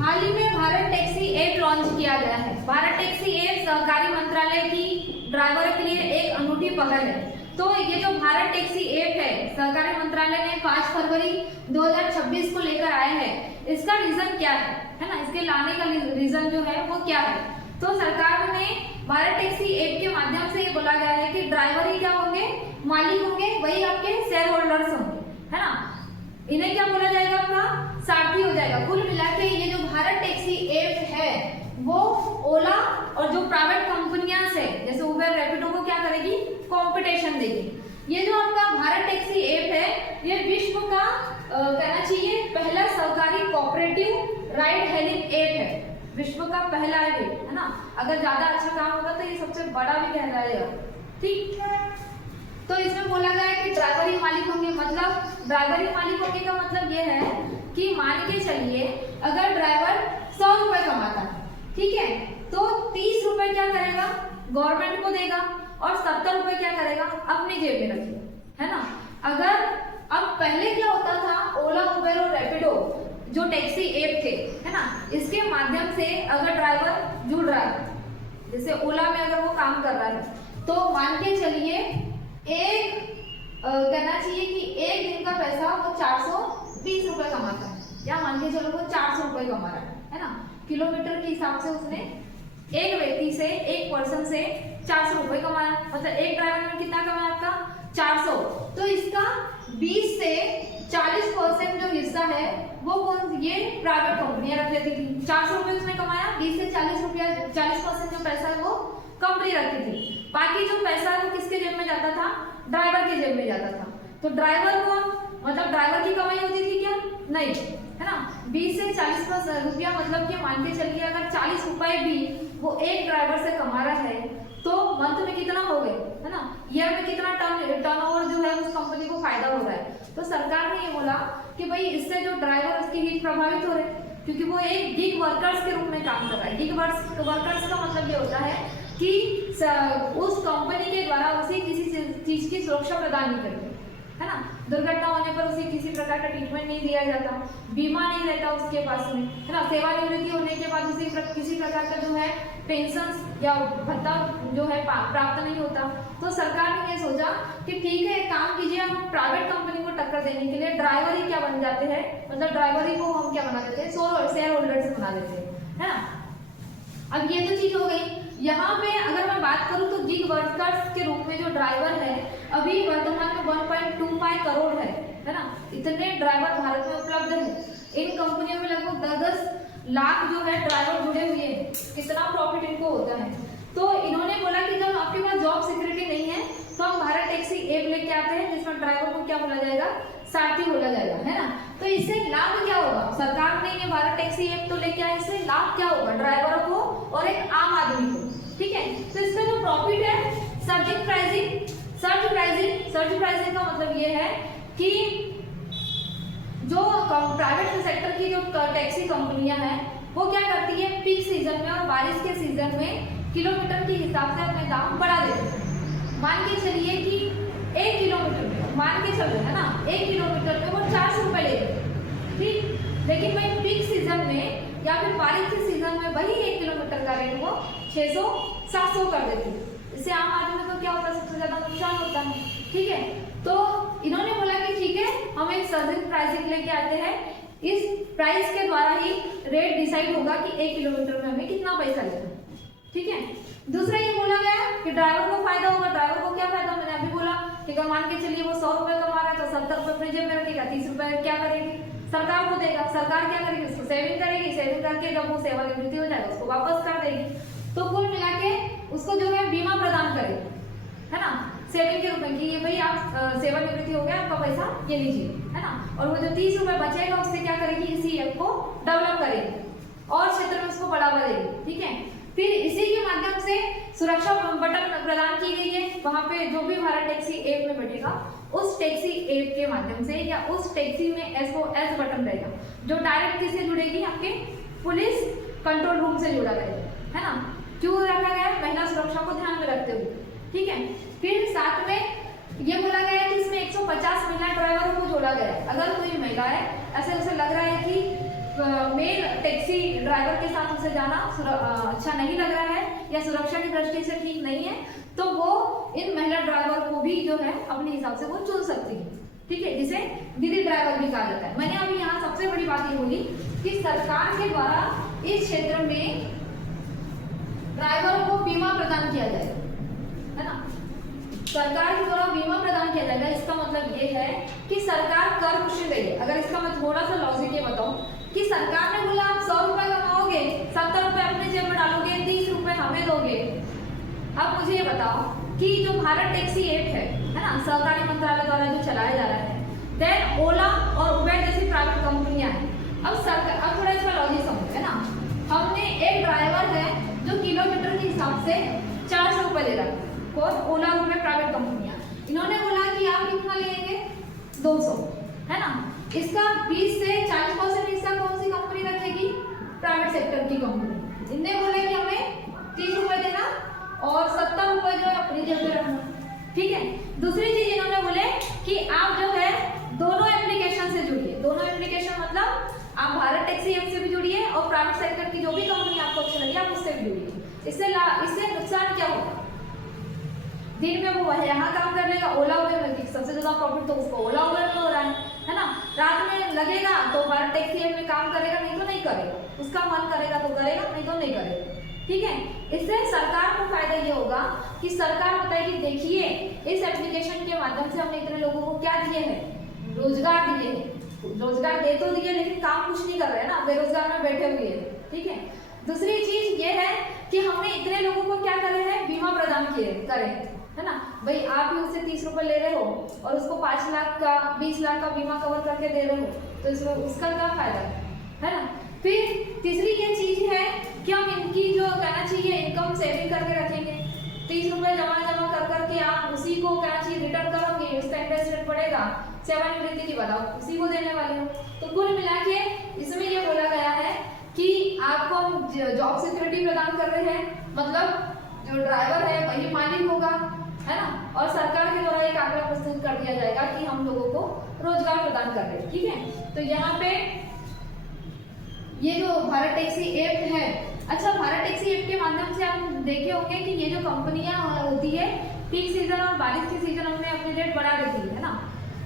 हाल ही में Bharat taxi app launch किया गया है। भारत टैक्सी ऐप सहकारी मंत्रालय की ड्राइवरों के लिए एक अनूठी पहल है। तो ये जो भारत टैक्सी ऐप है, सहकारी मंत्रालय ने 5 फरवरी 2026 को लेकर आए हैं। इसका रीजन क्या है ना, इसके लाने का रीजन जो है वो क्या है? तो सरकार ने भारत टैक्सी ऐप के माध्यम से ये बोला गया है कि ड्राइवर ही क्या होंगे, मालिक होंगे, वही आपके शेयर होल्डर्स होंगे, है ना। इन्हें क्या बोला जाएगा, आपका सारथी हो जाएगा। कुल मिला के ये जो भारत टैक्सी ऐप है वो ओला और जो प्राइवेट कंपनियां है जैसे उबर, रैपिडो को क्या करेगी, कंपटीशन देगी। ये जो आपका भारत टैक्सी ऐप है ये विश्व का कहना चाहिए पहला सरकारी कोऑपरेटिव राइड हेलिंग ऐप है। विश्व का पहला है ना। अगर ज्यादा अच्छा काम होगा तो ये सबसे बड़ा भी कहलाएगा, ठीक। तो इसमें बोला गया है कि ड्राइवर ही मालिक होंगे। मतलब ड्राइवर ही मालिक होने का मतलब ये है कि मान के चलिए अगर ड्राइवर 100 रुपए कमाता है, ठीक है, तो 30 रुपए क्या करेगा, गवर्नमेंट को देगा और 70 रुपए क्या करेगा, अपनी जेब में रखेगा, है ना। अगर अब पहले क्या होता था, ओला, उबर और रैपिडो जो टैक्सी ऐप थे, है ना, इसके माध्यम से अगर ड्राइवर जुड़ रहा है, जैसे ओला में अगर वो काम कर रहा है, तो मान के चलिए कहना चाहिए कि एक दिन का पैसा वो 420 रुपए कमाता है, या मान के चलो वो 400 रुपए कमा रहा है ना। किलोमीटर के हिसाब से उसने एक व्यक्ति से, एक पर्सन से 400 रुपए कमाया, मतलब एक ड्राइवर ने कितना कमाया आपका 400। तो इसका 20 से 40% जो हिस्सा है वो कौन, ये प्राइवेट कंपनियां रख लेती थी। 400 रुपए उसने कमाया, 20 से 40 रुपया, 40% जो पैसा है वो कंपनी रखती थी। बाकी जो पैसा है वो किसके जेब में जाता था, ड्राइवर के जेब में जाता था। तो ड्राइवर को मतलब ड्राइवर की कमाई होती थी क्या, नहीं, है ना। 20 से 40 रुपया मतलब कि मान के चलिए अगर 40 रुपए भी वो एक ड्राइवर से कमा रहा है तो मंथ में कितना हो गए, है ना, ईयर में कितना टर्नओवर जो है उस कंपनी को फायदा हो रहा है। तो सरकार ने ये बोला कि भाई इससे जो ड्राइवर उसके हित प्रभावित हो रहे, क्योंकि वो एक गिग वर्कर्स के रूप में काम कर रहा है। गिग वर्कर्स का मतलब ये होता है कि उस कंपनी के द्वारा उसे किसी चीज की सुरक्षा प्रदान नहीं करती, है ना। दुर्घटना होने पर उसे किसी प्रकार का ट्रीटमेंट नहीं दिया जाता, बीमा नहीं रहता उसके पास में, है ना। सेवानिवृत्ति होने के बाद उसे किसी प्रकार का जो है पेंशन या भत्ता जो है प्राप्त नहीं होता। तो सरकार ने ये सोचा कि ठीक है, एक काम कीजिए, हम प्राइवेट कंपनी को टक्कर देने के लिए ड्राइवर ही क्या बन जाते हैं, मतलब ड्राइवर ही को हम क्या बना देते हैं, शेयर होल्डर्स बना देते हैं, है ना। अब ये तो चीज हो गई। यहाँ पे अगर मैं बात करूँ तो गिग वर्कर्स के रूप में जो ड्राइवर है अभी वर्तमान में 1.25 करोड़ है ना। इतने ड्राइवर भारत में उपलब्ध है। इन कंपनियों में लगभग 10-10 लाख जो है ड्राइवर जुड़े हुए हैं। कितना प्रॉफिट इनको होता है। तो इन्होंने बोला कि जब आपके पास जॉब सिक्योरिटी नहीं है तो हम भारत टैक्सी ऐप लेके आते हैं जिसमें ड्राइवर को क्या बोला जाएगा, सारथी बोला जाएगा, है ना। तो इससे लाभ क्या होगा, सरकार ने ये भारत टैक्सी ऐप तो लेके आए, इससे लाभ क्या होगा ड्राइवरों को और एक आम आदमी को, ठीक है। तो इसका जो प्रॉफिट है, सर्ज प्राइसिंग का मतलब ये है कि जो प्राइवेट सेक्टर की जो टैक्सी कंपनियां हैं वो क्या करती है, पीक सीजन में और बारिश के सीजन में किलोमीटर के हिसाब से अपने दाम बढ़ा देते हैं। मान के चलिए कि 1 किलोमीटर में, मान के चलो, है ना, 1 किलोमीटर में वो 400 रुपए ले रहे, ठीक। लेकिन भाई पीक सीजन में या फिर बारिश के सीजन में वही 1 किलोमीटर का रेट वो 600-700 कर देते हैं। इससे आम आदमी को क्या होता है, सबसे ज्यादा नुकसान होता है, ठीक है। तो इन्होंने बोला कि ठीक है, हम एक सर्जिंग प्राइसिंग लेके आते हैं। इस प्राइस के द्वारा ही रेट डिसाइड होगा कि 1 किलोमीटर में हमें कितना पैसा लेना, ठीक है। दूसरा ये बोला गया कि ड्राइवर को फायदा होगा। ड्राइवर को क्या फायदा, मैंने अभी बोला कि अगर मान के चलिए वो 100 रुपए कमा रहा है तो 70 रुपए अपनी जेब में रखेगा, 30 रुपए क्या करेगी, सरकार को देगा। सरकार क्या करेगी, उसको सेविंग करेगी, सेविंग करके जब वो सेवानिवृत्ति हो जाएगा उसको वापस कर देगी। तो कुल मिला के उसको जो है बीमा प्रदान करेगी, है ना, सेविंग के रूप में कि ये भाई आप सेवानिवृत्ति हो गया, आपका पैसा ये लीजिए, है ना। और वो जो 30 रुपए बचेगा उससे क्या करेगी, इसी ऐप को डेवलप करेगी और क्षेत्र में उसको बढ़ावा देगी, ठीक है। फिर इसी के माध्यम से सुरक्षा बटन प्रदान की गई है। वहां पे जो भी भारत टैक्सी ऐप में बैठेगा उस टैक्सी ऐप के माध्यम से या उस टैक्सी में SOS बटन रहेगा जो डायरेक्ट किससे जुड़ेगी, आपके पुलिस कंट्रोल रूम से जुड़ा रहेगा, है ना। क्यों रखा गया, महिला सुरक्षा को ध्यान में रखते हुए, ठीक है। फिर साथ में ये बोला गया है कि इसमें 150 महिला ड्राइवरों को जोड़ा गया है। अगर कोई महिला है, ऐसे उसे लग रहा है कि मेल टैक्सी ड्राइवर के साथ उसे जाना अच्छा नहीं लग रहा है या सुरक्षा की दृष्टि से ठीक नहीं है, तो वो इन महिला ड्राइवर को भी जो है अपने हिसाब से वो चुन सकती है, ठीक है, जिसे दीदी ड्राइवर भी कहा जाता है। मैंने अभी यहाँ सबसे बड़ी बात ये बोली कि सरकार के द्वारा इस क्षेत्र में ड्राइवरों को बीमा प्रदान किया जाए, है ना, सरकार के द्वारा बीमा प्रदान किया जाएगा। इसका मतलब ये है कि सरकार कर कुछ नहीं देगी। अगर इसका मैं थोड़ा सा लॉजिक ये बताऊं कि सरकार ने बोला आप 100 रुपए कमाओगे, 70 रुपए अपने जेब में डालोगे, 30 रुपए हमें दोगे। अब मुझे ये बताओ कि जो भारत टैक्सी ऐप है ना, सहकारी मंत्रालय द्वारा जो चलाया जा रहा है, देन ओला और उबेर जैसी प्राइवेट कंपनियां हैं। अब सरकार, अब थोड़ा इसका लॉजिक समझो, है ना, हमने एक ड्राइवर है जो किलोमीटर के हिसाब से 400 रुपए ले रहा है, कौन, ओला उबेर प्राइवेट कंपनियां। इन्होंने बोला कि आप कितना लेंगे, 200, है ना, इसका 20 से 40% हिस्सा कौन सी कंपनी रखेगी, प्राइवेट सेक्टर की कंपनी। इनने बोला कि हमें 30 रुपए देना और 70 रुपए जो है अपनी जेब में रखना, ठीक है। दूसरी चीज इन्होंने बोले कि आप जो है दोनों एप्लीकेशन से जुड़िए। दोनों एप्लीकेशन मतलब आप भारत टैक्सी ऐप से भी जुड़िए और प्राइवेट सेक्टर की जो भी कंपनी आपको अच्छी लगी आप उससे भी जुड़िए। इससे नुकसान क्या होगा, दिन में वो यहाँ काम कर लेगा, ओला उबेर में सबसे ज्यादा प्रॉफिट तो उसको ओला उबेर में हो रहा है ना, रात में लगेगा तो भारत टैक्सी ऐप में काम करेगा, नहीं तो नहीं करेगा, उसका मन करेगा तो करेगा, नहीं तो नहीं करेगा, ठीक है। इससे सरकार को फायदा ये होगा कि सरकार बताए कि देखिए इस एप्लीकेशन के माध्यम से हमने इतने लोगों को क्या दिए हैं, रोजगार दिए हैं। रोजगार दे तो दिए लेकिन काम कुछ नहीं कर रहे हैं ना, बेरोजगार में बैठे हुए हैं, ठीक है। दूसरी चीज ये है कि हमने इतने लोगों को क्या करे हैं, बीमा प्रदान किए करें, है ना, भाई आप भी उससे 30 रुपए ले रहे हो और उसको 5 लाख का 20 लाख का बीमा कवर करके दे रहे हो, तो इसमें उसका क्या फायदा है ना। फिर तीसरी ये चीज है कि हम इनकी जो कहना चाहिए इनकम सेविंग करके रखेंगे, 30 रुपए जमा कर करके आप उसी को कहना चाहिए रिटर्न करोगे, उसका इंटरेस्ट रेट पड़ेगा, सेवानिवृत्ति की बताओ उसी को देने वाले हो। तो कुल मिला के इसमें ये बोला गया है कि आपको हम जॉब सिक्योरिटी प्रदान कर रहे हैं, मतलब जो ड्राइवर है वही मालिक होगा, है ना, और सरकार के द्वारा एक आंकड़ा प्रस्तुत कर दिया जाएगा कि हम लोगों को रोजगार प्रदान कर रहे हैं, ठीक है। तो यहाँ पे ये जो भारत टैक्सी ऐप है, अच्छा भारत टैक्सी ऐप के माध्यम से आप देखे होंगे कि ये जो कंपनियां होती है पीक सीजन और बारिश के सीजन में अपनी रेट बढ़ा देती है ना,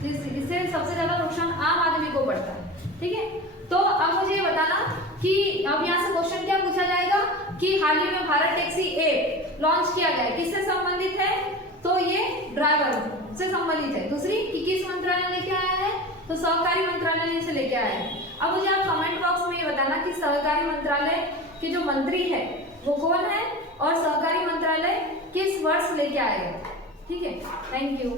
इससे सबसे ज्यादा नुकसान आम आदमी को पड़ता है, ठीक है। तो अब मुझे ये बताना कि अब यहाँ से क्वेश्चन क्या पूछा जाएगा कि हाल ही में भारत टैक्सी ऐप लॉन्च किया गया, किससे संबंधित है, तो ये ड्राइवर से संबंधित है। दूसरी कि किस मंत्रालय लेके आया है, तो सहकारी मंत्रालय से लेके आया है। अब मुझे आप कमेंट बॉक्स में ये बताना कि सहकारी मंत्रालय के जो मंत्री है वो कौन है और सहकारी मंत्रालय किस वर्ष लेके आएगा, ठीक है। Thank you.